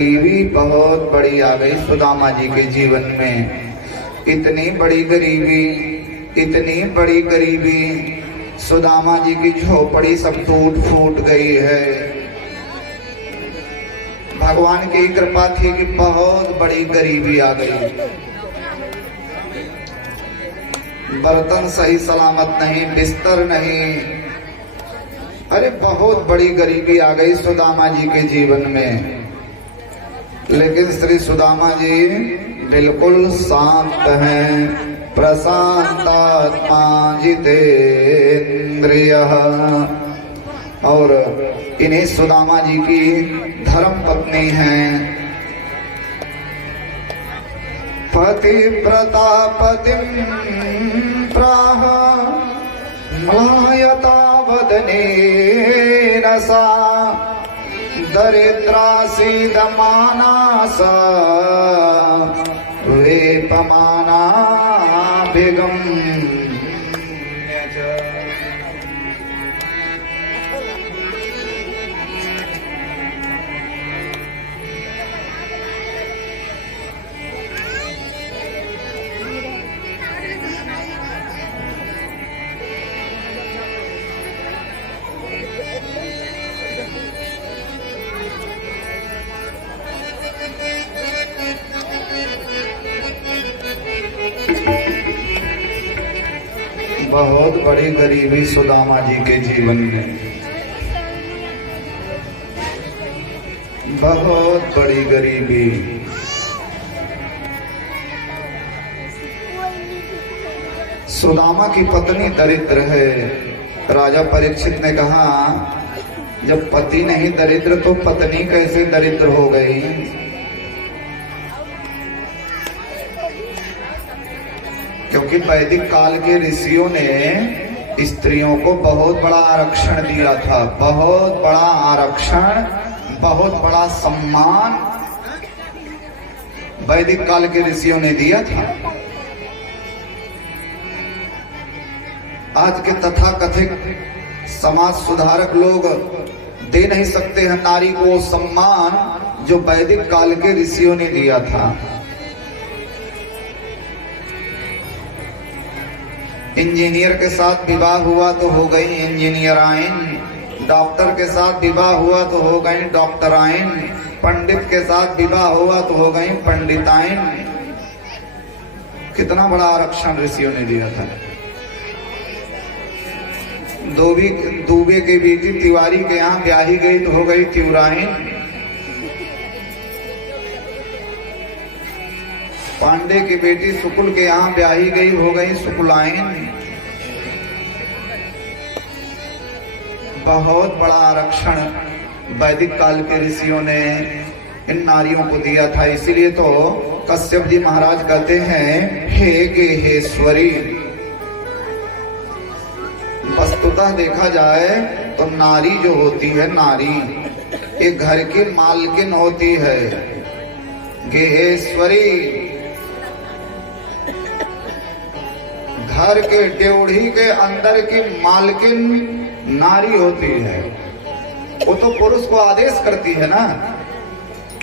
गरीबी बहुत बड़ी आ गई सुदामा जी के जीवन में। इतनी बड़ी गरीबी, इतनी बड़ी गरीबी, सुदामा जी की झोपड़ी सब टूट फूट गई है। भगवान की कृपा थी कि बहुत बड़ी गरीबी आ गई। बर्तन सही सलामत नहीं, बिस्तर नहीं, अरे बहुत बड़ी गरीबी आ गई सुदामा जी के जीवन में। लेकिन श्री सुदामा जी बिल्कुल शांत हैं, प्रशांतात्मा जितेन्द्रियः। और इन्हीं सुदामा जी की धर्म पत्नी हैं। पतिव्रता पतिं प्राह म्लायता वदनेन सा दरिद्रासीदमाना सा वेपमानाभिगम्य च। बहुत बड़ी गरीबी सुदामा जी के जीवन में, बहुत बड़ी गरीबी। सुदामा की पत्नी दरिद्र है। राजा परीक्षित ने कहा, जब पति नहीं दरिद्र तो पत्नी कैसे दरिद्र हो गई? क्योंकि वैदिक काल के ऋषियों ने स्त्रियों को बहुत बड़ा आरक्षण दिया था, बहुत बड़ा आरक्षण, बहुत बड़ा सम्मान वैदिक काल के ऋषियों ने दिया था। आज के तथाकथित समाज सुधारक लोग दे नहीं सकते हैं नारी को सम्मान जो वैदिक काल के ऋषियों ने दिया था। इंजीनियर के साथ विवाह हुआ तो हो गई इंजीनियराइन, डॉक्टर के साथ विवाह हुआ तो हो गई डॉक्टराइन, पंडित के साथ विवाह हुआ तो हो गई पंडिताइन। कितना बड़ा आरक्षण ऋषियों ने दिया था। दूबे की बेटी तिवारी के यहाँ ब्याही गई तो हो गई तिवराइन, पांडे की बेटी शुक्ल के यहाँ ब्याही गई हो गई शुक्लाइन। बहुत बड़ा आरक्षण वैदिक काल के ऋषियों ने इन नारियों को दिया था। इसीलिए तो कश्यप जी महाराज कहते हैं, हे गेहेश्वरी। वस्तुतः देखा जाए तो नारी जो होती है, नारी एक घर की मालकिन होती है। गेहेश्वरी घर के ड्योढ़ी के अंदर की मालकिन नारी होती है। वो तो पुरुष को आदेश करती है ना,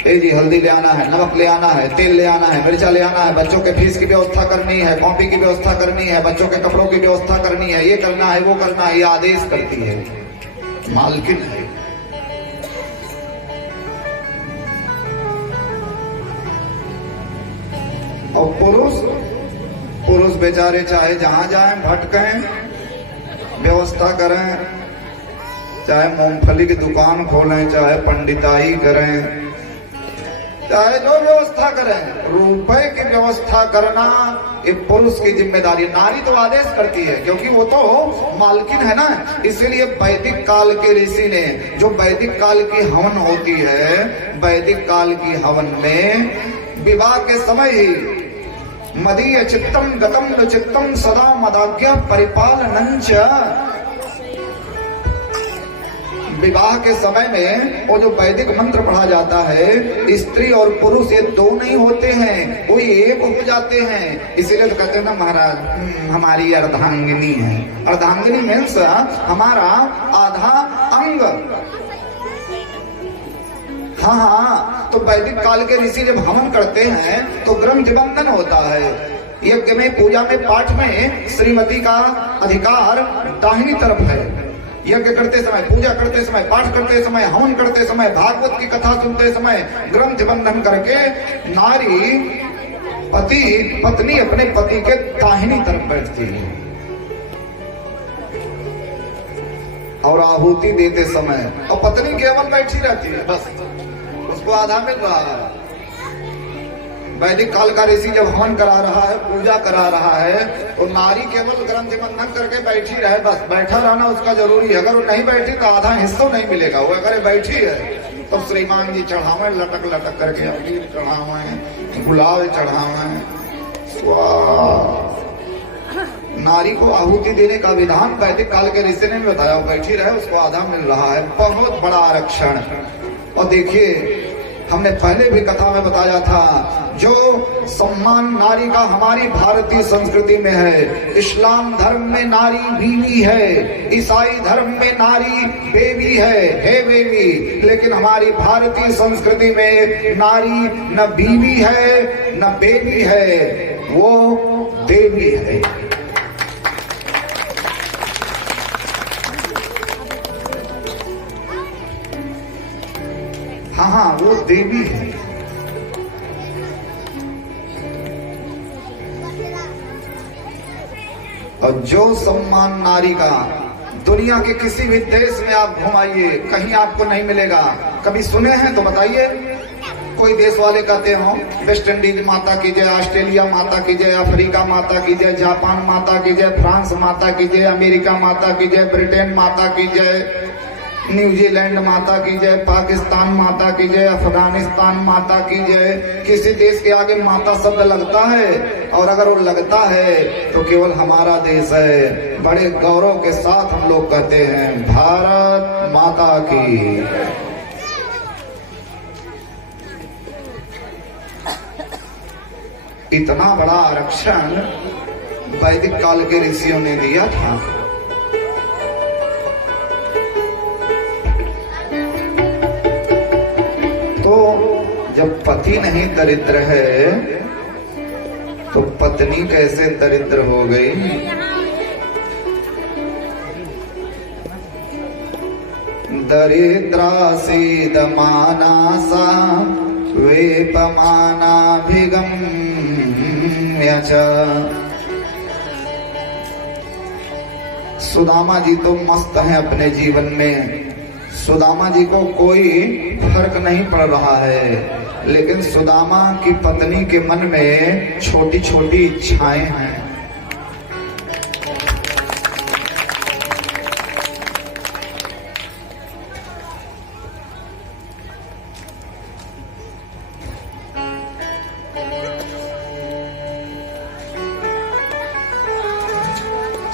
ए जी हल्दी ले आना है, नमक ले आना है, तेल ले आना है, मिर्चा ले आना है, बच्चों के फीस की व्यवस्था करनी है, कॉपी की व्यवस्था करनी है, बच्चों के कपड़ों की व्यवस्था करनी है, ये करना है, वो करना है, ये आदेश करती है, मालकिन है। और पुरुष बेचारे चाहे जहां जाएं भटकें, व्यवस्था करें, चाहे मूंगफली की दुकान खोलें, चाहे पंडिताई करें, चाहे जो व्यवस्था करें, रुपए की व्यवस्था करना एक पुरुष की जिम्मेदारी। नारी तो आदेश करती है क्योंकि वो तो मालकिन है ना। इसीलिए वैदिक काल के ऋषि ने, जो वैदिक काल की हवन होती है, वैदिक काल की हवन में विवाह के समय ही मदीय चित्तम गतम न चित्तम सदा मदाज्ञा परिपालनंच। विवाह के समय में वो जो वैदिक मंत्र पढ़ा जाता है, स्त्री और पुरुष ये दो नहीं होते हैं, वो एक हो जाते हैं। इसीलिए तो कहते हैं ना महाराज हमारी अर्धांगिनी है। अर्धांगिनी मीन्स हमारा आधा अंग। हाँ हाँ, तो वैदिक काल के ऋषि जब हवन करते हैं तो ग्रंथ बंधन होता है। यज्ञ में, पूजा में, पाठ में श्रीमती का अधिकार दाहिनी तरफ है। यज्ञ करते समय, पूजा करते समय, पाठ करते समय, हवन करते समय, भागवत की कथा सुनते समय ग्रंथ बंधन करके नारी पत्नी अपने पति के दाहिनी तरफ बैठती है। और आहुति देते समय और पत्नी केवल बैठी रहती है, बस उसको आधा मिल रहा है। वैदिक काल का ऋषि जब हवन करा रहा है, पूजा करा रहा है, तो नारी केवल ग्रंथ बंधन करके बैठी रहे, बस बैठा रहना उसका जरूरी है। अगर वो नहीं बैठी तो आधा हिस्सा नहीं मिलेगा। वो अगर बैठी है तो श्रीमान जी चढ़ावे, लटक लटक करके अबीर चढ़ावे, गुलाल चढ़ावे, नारी को आहुति देने का विधान वैदिक काल के ऋषि ने बताया। बैठी रहे, उसको आधा मिल रहा है। बहुत बड़ा आरक्षण। और देखिए, हमने पहले भी कथा में बताया था, जो सम्मान नारी का हमारी भारतीय संस्कृति में है। इस्लाम धर्म में नारी बीवी है, ईसाई धर्म में नारी बेबी है, हे बेबी। लेकिन हमारी भारतीय संस्कृति में नारी न बीवी है न बेबी है, वो देवी है। हाँ हाँ, वो देवी है। और जो सम्मान नारी का दुनिया के किसी भी देश में आप घुमाइए, कहीं आपको नहीं मिलेगा। कभी सुने हैं तो बताइए। कोई देश वाले कहते हो वेस्ट इंडीज माता की जय, ऑस्ट्रेलिया माता की जय, अफ्रीका माता की जय, जापान माता की जय, फ्रांस माता की जय, अमेरिका माता की जय, ब्रिटेन माता की जय, न्यूजीलैंड माता की जय, पाकिस्तान माता की जय, अफगानिस्तान माता की जय। किसी देश के आगे माता शब्द लगता है? और अगर वो लगता है तो केवल हमारा देश है। बड़े गौरव के साथ हम लोग कहते हैं भारत माता की। इतना बड़ा आरक्षण वैदिक काल के ऋषियों ने दिया था। तो जब पति नहीं दरिद्र है तो पत्नी कैसे दरिद्र हो गई? दरिद्रासीद मानासा वेपमानाभिगम्य च। सुदामा जी तो मस्त हैं अपने जीवन में। सुदामा जी को कोई फर्क नहीं पड़ रहा है, लेकिन सुदामा की पत्नी के मन में छोटी छोटी इच्छाएं हैं।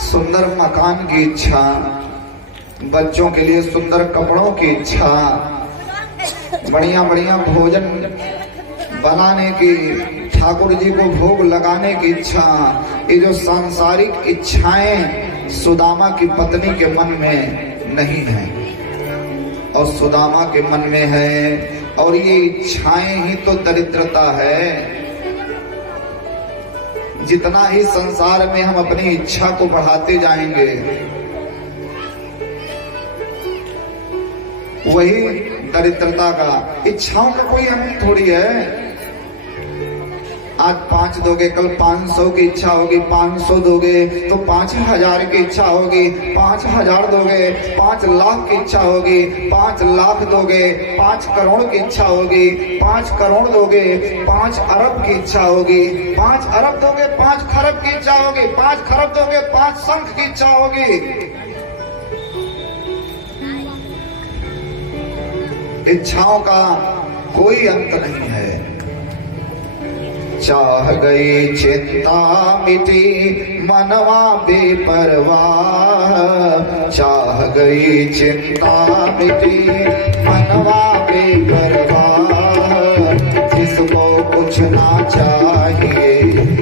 सुंदर मकान की इच्छा, बच्चों के लिए सुंदर कपड़ों की इच्छा, बढ़िया बढ़िया भोजन बनाने की, ठाकुर जी को भोग लगाने की इच्छा। ये जो सांसारिक इच्छाएं सुदामा की पत्नी के मन में नहीं है और सुदामा के मन में है। और ये इच्छाएं ही तो दरिद्रता है। जितना ही संसार में हम अपनी इच्छा को बढ़ाते जाएंगे, वही दरिद्रता का। इच्छाओं का कोई अंत थोड़ी है। आज 5 दोगे, कल 500 की इच्छा होगी, 500 दोगे तो 5000 की इच्छा होगी, 5000 दोगे 5 लाख की इच्छा होगी, 5 लाख दोगे 5 करोड़ की इच्छा होगी, 5 करोड़ दोगे 5 अरब की इच्छा होगी, 5 अरब दोगे 5 खरब की इच्छा होगी, 5 खरब दोगे 5 शंख की इच्छा होगी। इच्छाओं का कोई अंत नहीं है। चाह गई चिंता मिटी मनवा बेपरवाह, चाह गई चिंता मिटी मनवा बेपरवाह। जिसको कुछ ना चाहिए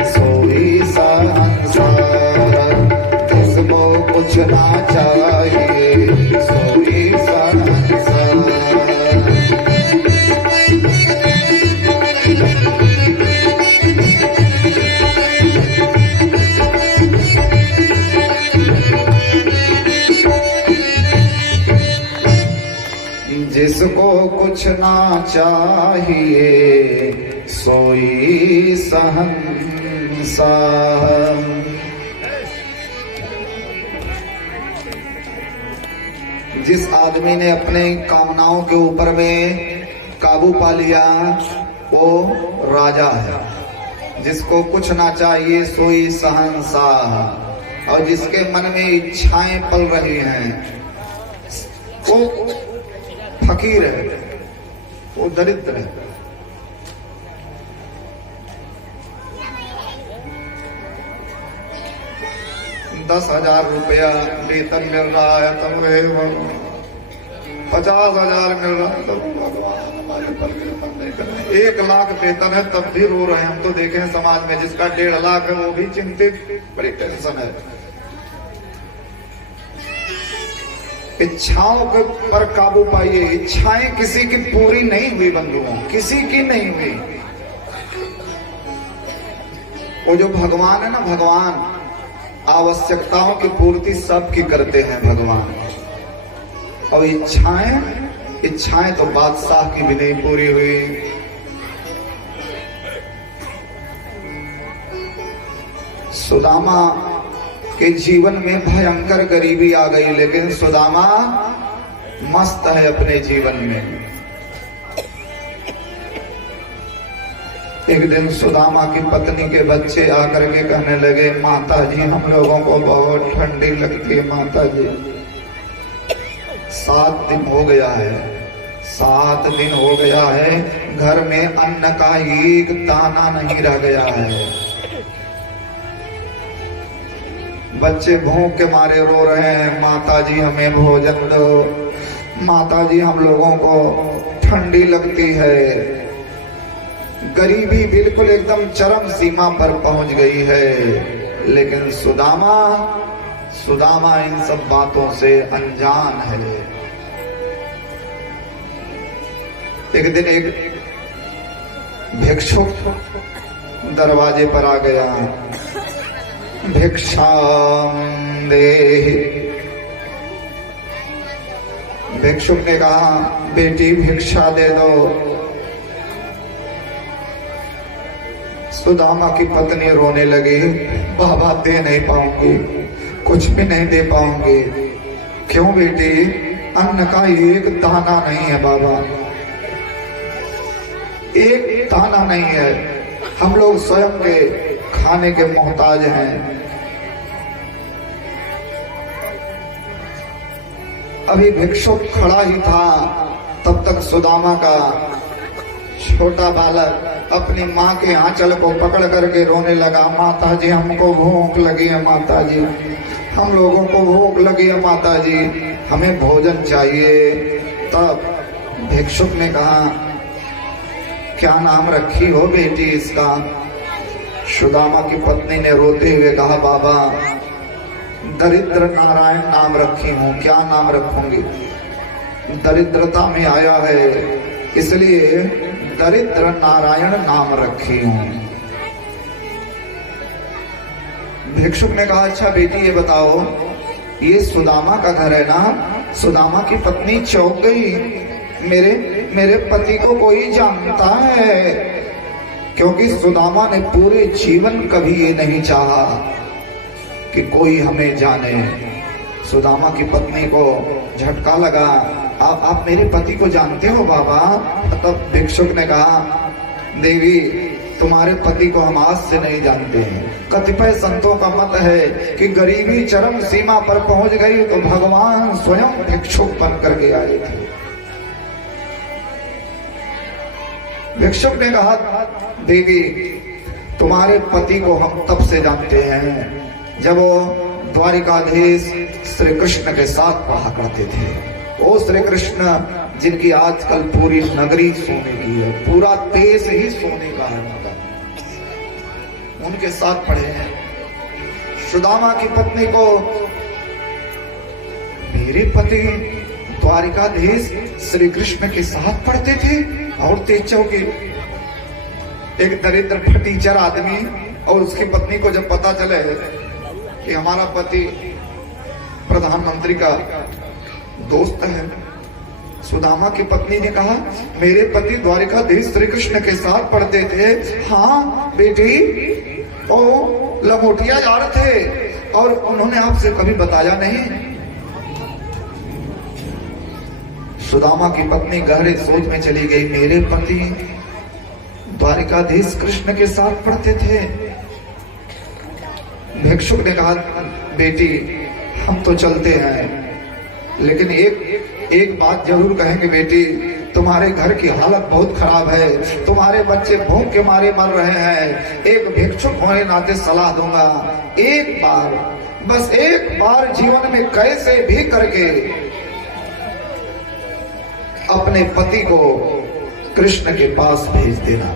सोई संसार, जिसको कुछ ना चाहिए सोई संसार। कुछ ना चाहिए सोई शहंशाह। जिस आदमी ने अपने कामनाओं के ऊपर में काबू पा लिया वो राजा है। जिसको कुछ ना चाहिए सोई शहंशाह। और जिसके मन में इच्छाएं पल रही हैं वो फकीर है, वो दरिद्र है। ₹10,000 वेतन मिल रहा है तब हे भगवान, 50,000 मिल रहा है तब भगवान हमारे पर कृपा नहीं कर रहे। 1 लाख वेतन है तब भी रो रहे हैं। हम तो देखे हैं समाज में जिसका 1.5 लाख है वो भी चिंतित, बड़ी टेंशन है। इच्छाओं के पर काबू पाइए। इच्छाएं किसी की पूरी नहीं हुई बंधुओं, किसी की नहीं हुई। वो जो भगवान है ना, भगवान आवश्यकताओं की पूर्ति सबकी करते हैं भगवान। और इच्छाएं तो बादशाह की भी नहीं पूरी हुई। सुदामा के जीवन में भयंकर गरीबी आ गई, लेकिन सुदामा मस्त है अपने जीवन में। एक दिन सुदामा की पत्नी के बच्चे आकर के कहने लगे, माता जी हम लोगों को बहुत ठंडी लगती है माता जी। 7 दिन हो गया है, 7 दिन हो गया है, घर में अन्न का एक दाना नहीं रह गया है। बच्चे भूख के मारे रो रहे हैं, माता जी हमें भोजन दो, माता जी हम लोगों को ठंडी लगती है। गरीबी बिल्कुल एकदम चरम सीमा पर पहुंच गई है। लेकिन सुदामा इन सब बातों से अनजान है। एक दिन एक भिक्षुक दरवाजे पर आ गया, भिक्षाम देहि। भिक्षुक ने कहा, बेटी भिक्षा दे दो। सुदामा की पत्नी रोने लगी, बाबा दे नहीं पाऊंगी, कुछ भी नहीं दे पाऊंगी। क्यों बेटी? अन्न का एक दाना नहीं है बाबा, एक दाना नहीं है। हम लोग स्वयं के खाने के मोहताज हैं। अभी भिक्षुक खड़ा ही था तब तक सुदामा का छोटा बालक अपनी माँ के आंचल को पकड़ करके रोने लगा, माता जी हमको भूख लगी है, माता जी हम लोगों को भूख लगी है, माता जी हमें भोजन चाहिए। तब भिक्षुक ने कहा, क्या नाम रखी हो बेटी इसका? सुदामा की पत्नी ने रोते हुए कहा, बाबा दरिद्र नारायण नाम रखी हूं। क्या नाम रखूंगी? दरिद्रता में आया है इसलिए दरिद्र नारायण नाम रखी हूं। भिक्षुक ने कहा, अच्छा बेटी ये बताओ, ये सुदामा का घर है ना? सुदामा की पत्नी चौंक गई, मेरे पति को कोई जानता है? क्योंकि सुदामा ने पूरे जीवन कभी ये नहीं चाहा कि कोई हमें जाने। सुदामा की पत्नी को झटका लगा, आप मेरे पति को जानते हो बाबा? तब भिक्षुक ने कहा, देवी तुम्हारे पति को हम आज से नहीं जानते हैं। कतिपय संतों का मत है कि गरीबी चरम सीमा पर पहुंच गई तो भगवान स्वयं भिक्षुक बन करके आए थे। भिक्षुक ने कहा, देवी तुम्हारे पति को हम तब से जानते हैं जब वो द्वारिकाधीश श्री कृष्ण के साथ रहा करते थे। वो श्री कृष्ण जिनकी आजकल पूरी नगरी सोने की है, पूरा देश ही सोने का है, उनके साथ पढ़े हैं। सुदामा की पत्नी को, मेरे पति द्वारिकाधीश श्री कृष्ण के साथ पढ़ते थे और तेजों के एक दरिद्र फटीचर आदमी और उसकी पत्नी को जब पता चले कि हमारा पति प्रधानमंत्री का दोस्त है, सुदामा की पत्नी ने कहा, मेरे पति द्वारिकाधीश श्री कृष्ण के साथ पढ़ते थे। हाँ बेटी, ओ लंगोटिया जा रहे थे और उन्होंने आपसे कभी बताया नहीं? सुदामा की पत्नी गहरे सोच में चली गई। मेरे पति द्वारिकाधीश कृष्ण के साथ पढ़ते थे। भिक्षुक ने कहा, बेटी हम तो चलते हैं, लेकिन एक बात जरूर कहेंगे बेटी, तुम्हारे घर की हालत बहुत खराब है, तुम्हारे बच्चे भूख के मारे मर रहे हैं। एक भिक्षुक होने नाते सलाह दूंगा, एक बार, बस एक बार जीवन में कैसे भी करके अपने पति को कृष्ण के पास भेज देना।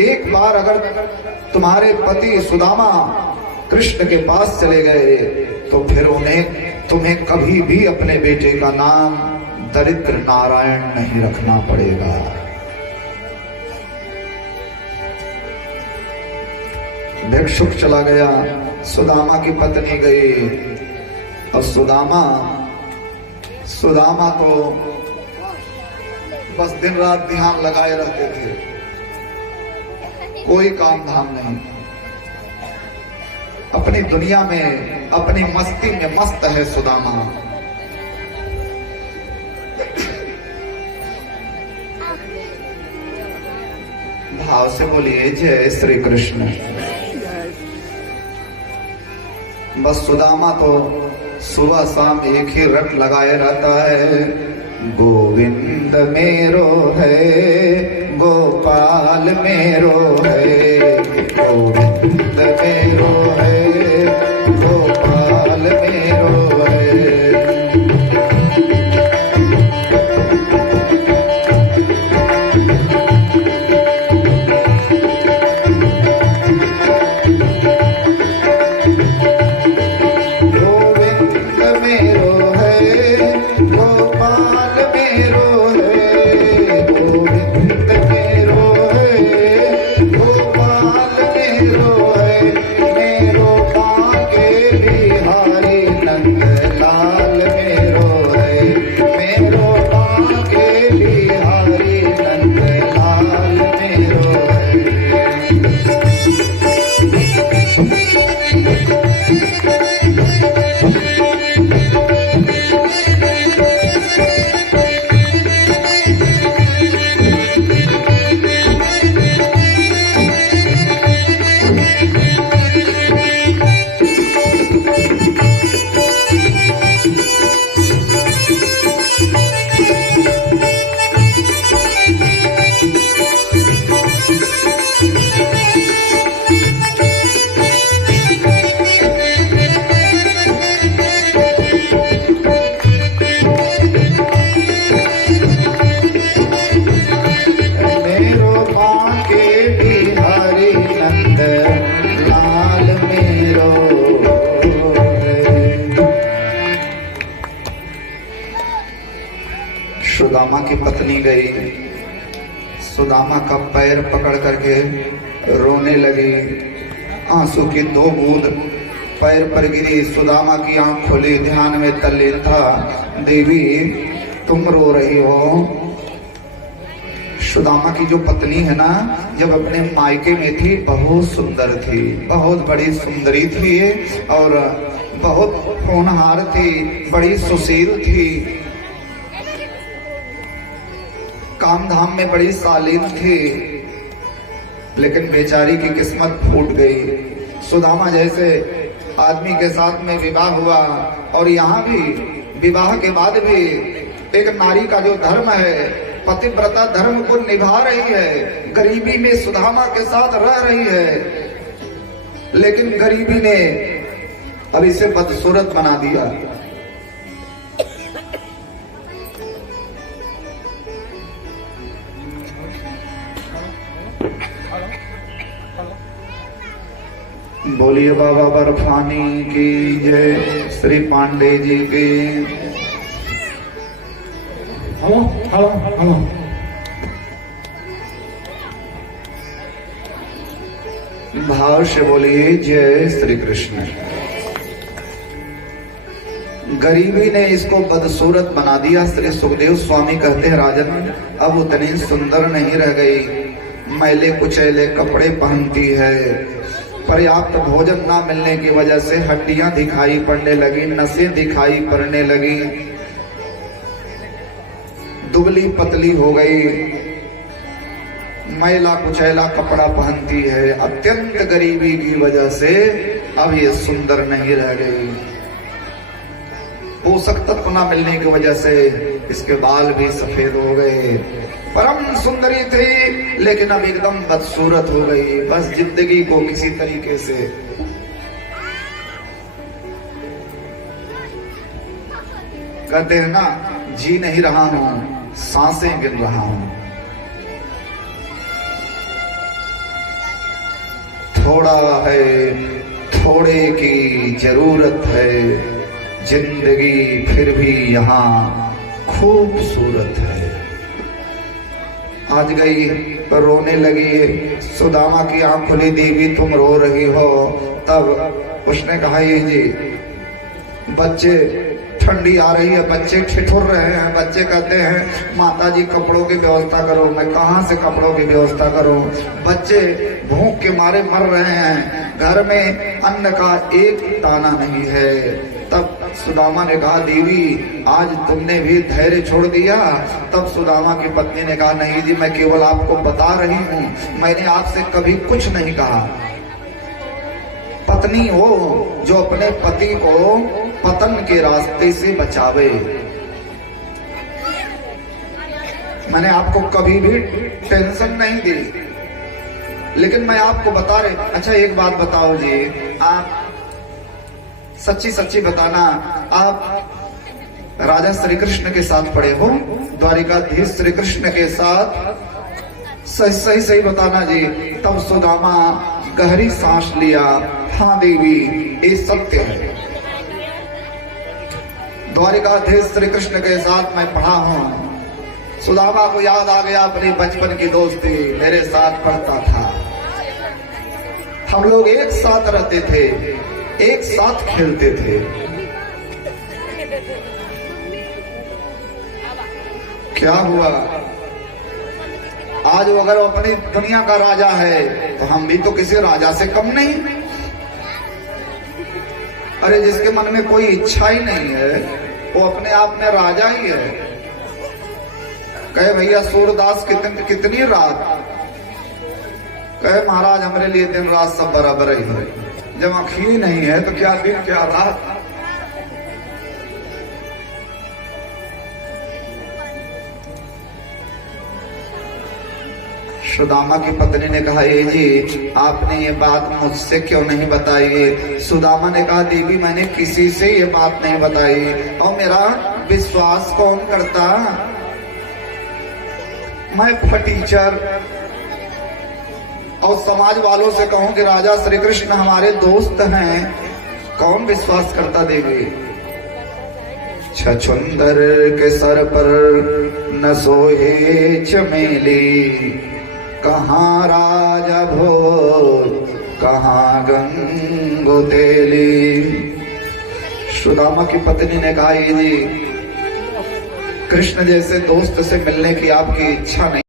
एक बार अगर तुम्हारे पति सुदामा कृष्ण के पास चले गए तो फिर तुम्हें कभी भी अपने बेटे का नाम दरिद्र नारायण नहीं रखना पड़ेगा। भिक्षुक चला गया, सुदामा की पत्नी गई और सुदामा तो बस दिन रात ध्यान लगाए रहते थे, कोई काम धाम नहीं, अपनी दुनिया में अपनी मस्ती में मस्त है सुदामा। भाव से बोलिए जय श्री कृष्ण। बस सुदामा तो सुबह शाम एक ही रट लगाए रहता है, गोविंद मेरो है, गोपाल मेरो है, गोविंद मेरो है, गोपाल मेरो है। सुदामा की पत्नी गई, सुदामा का पैर पकड़ करके रोने लगी, आंसू की 2 बूंद पैर पर गिरी। सुदामा की आंख खुली, ध्यान में तल्लीन था, देवी तुम रो रही हो। सुदामा की जो पत्नी है ना, जब अपने मायके में थी बहुत सुंदर थी, बहुत बड़ी सुंदरी थी और बहुत होनहार थी, बड़ी सुशील थी, काम धाम में बड़ी शालीन थी, लेकिन बेचारी की किस्मत फूट गई। सुदामा जैसे आदमी के साथ में विवाह हुआ और यहाँ भी विवाह के बाद भी एक नारी का जो धर्म है, पतिव्रता धर्म को निभा रही है, गरीबी में सुदामा के साथ रह रही है, लेकिन गरीबी ने अब इसे बदसूरत बना दिया। बोलिए बाबा बर्फानी की जय, श्री पांडे जी की। Hello hello hello. भाव से बोलिए जय श्री कृष्ण। गरीबी ने इसको बदसूरत बना दिया। श्री सुखदेव स्वामी कहते हैं राजन अब उतनी सुंदर नहीं रह गई, मैले कुचैले कपड़े पहनती है, पर्याप्त भोजन ना मिलने की वजह से हड्डियां दिखाई पड़ने लगी, नसें दिखाई पड़ने लगी, दुबली पतली हो गई, मैला कुचैला कपड़ा पहनती है। अत्यंत गरीबी की वजह से अब ये सुंदर नहीं रह गई। पोषक तत्व न मिलने की वजह से इसके बाल भी सफेद हो गए। परम सुंदरी थी लेकिन अब एकदम बदसूरत हो गई। बस जिंदगी को किसी तरीके से कहते हैं ना, जी नहीं रहा हूं, सांसें गिन रहा हूं। थोड़ा है, थोड़े की जरूरत है, जिंदगी फिर भी यहाँ खूबसूरत है। आज गई तो रोने लगी। सुदामा की आंख खुली, देवी तुम रो रही हो। तब उसने कहा ये जी बच्चे, ठंडी आ रही है, बच्चे ठिठुर रहे हैं। बच्चे कहते हैं माता जी कपड़ों की व्यवस्था करो। मैं कहाँ से कपड़ों की व्यवस्था करूं? बच्चे भूख के मारे मर रहे हैं, घर में अन्न का एक दाना नहीं है। तब सुदामा ने कहा देवी आज तुमने भी धैर्य छोड़ दिया? तब सुदामा की पत्नी ने कहा नहीं जी, मैं केवल आपको बता रही हूँ, मैंने आपसे कभी कुछ नहीं कहा। पत्नी हो जो अपने पति को पतन के रास्ते से बचावे। मैंने आपको कभी भी टेंशन नहीं दी, लेकिन मैं आपको बता रही। अच्छा एक बात बताओ जी, आप सच्ची सच्ची बताना, आप राजा श्री कृष्ण के साथ पड़े हो? द्वारिकाधीश श्री कृष्ण के साथ? सही सही सही बताना जी। तब सुदामा गहरी सांस लिया। हाँ देवी ये सत्य है, द्वारिकाधीश श्री कृष्ण के साथ मैं पढ़ा हूं। सुदामा को याद आ गया अपनी बचपन की दोस्ती, मेरे साथ पढ़ता था, हम लोग एक साथ रहते थे, एक साथ खेलते थे। क्या हुआ? आज अगर वो अपनी दुनिया का राजा है तो हम भी तो किसी राजा से कम नहीं। अरे जिसके मन में कोई इच्छा ही नहीं है वो अपने आप में राजा ही है। कहे भैया सूरदास कितनी रात? कहे महाराज हमारे लिए दिन रात सब बराबर ही है। जब आँख ही नहीं है तो क्या दिन क्या रात? सुदामा की पत्नी ने कहा ये जी आपने ये बात मुझसे क्यों नहीं बताई? सुदामा ने कहा देवी मैंने किसी से ये बात नहीं बताई और मेरा विश्वास कौन करता? मैं फटीचर और समाज वालों से कहूं कि राजा श्री कृष्ण हमारे दोस्त हैं, कौन विश्वास करता देवी? छछुंदर के सर पर न सोए चमेली, कहाँ राजा भोज कहाँ गंगो तेली। सुदामा की पत्नी ने कहा ये जी कृष्ण जैसे दोस्त से मिलने की आपकी इच्छा नहीं